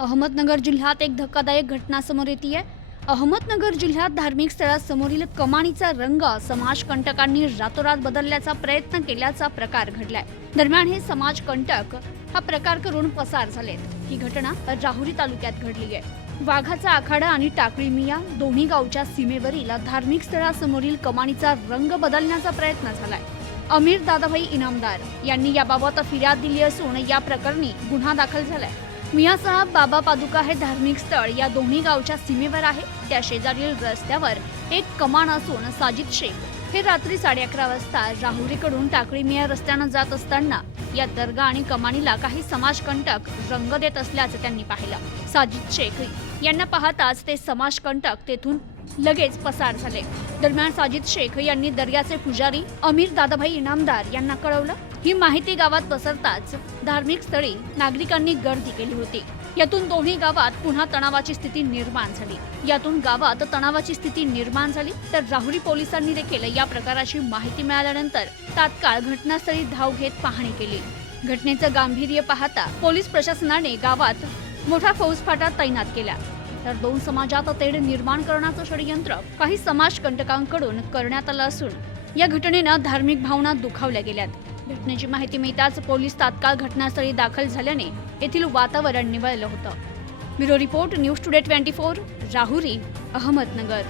अहमदनगर जिल्ह्यात एक धक्कादायक घटना समोर येते अहमदनगर जिल्ह्यात धार्मिक स्थळासमोरील कमानीचा रंग समाजकंटकांनी रातोरात बदलण्याचा प्रयत्न केल्याचा प्रकार घडलाय. दरम्यान हे समाजकंटक हा प्रकार करून पसार झालेत. ही घटना राहुरी तालुक्यात घडली आहे वाघाचा आखाडा आणि टाकळी मिया दोन्ही गावच्या सीमेवरील धार्मिक स्थळासमोरील कमानीचा रंग बदलण्याचा प्रयत्न झालाय. अमीर दादाभाई इनामदार यांनी याबाबत फिर्याद दिली असून या प्रकरणी गुन्हा दाखल झालाय. मियासाहेब बाबा पादुका हे धार्मिक स्थळ या दोन्ही गावच्या सीमेवर आहे. त्या शेजारील रस्त्यावर एक कमान असून साजिद शेख हे रात्री साडे अकरा वाजता राहुरीकडून टाकळी मिया रस्त्यानं जात असताना या दर्गा आणि कमानीला काही समाजकंटक रंग देत असल्याचं त्यांनी पाहिलं. साजिद शेख यांना पाहताच ते समाजकंटक तेथून लगेच पसार झाले. दरम्यान साजिद शेख यांनी दर्ग्याचे पुजारी अमीर दादाभाई इनामदार यांना कळवलं ही माहिती गावात पसरताच धार्मिक स्थळी नागरिकांनी गर्दी केली होती. यातून दोन्ही गावात पुन्हा तणावाची स्थिती निर्माण झाली. यातून गावात तणावाची स्थिती निर्माण झाली तर राहुरी पोलिसांनी देखील या प्रकाराची माहिती मिळाल्यानंतर तात्काळ घटनास्थळी धाव घेत पाहणी केली. घटनेचं गांभीर्य पाहता पोलीस प्रशासनाने गावात मोठा फौजफाटा तैनात केला तर दोन समाजात तेढ निर्माण करण्याचं षडयंत्र काही समाजकंटकांकडून करण्यात आलं असून या घटनेनं धार्मिक भावना दुखावल्या गेल्यात. घटनेची माहिती मिळताच पोलीस तात्काळ घटनास्थळी दाखल झाल्याने येथील वातावरण निवळलं होतं. Bureau report news today twenty four Rahuri Ahmednagar.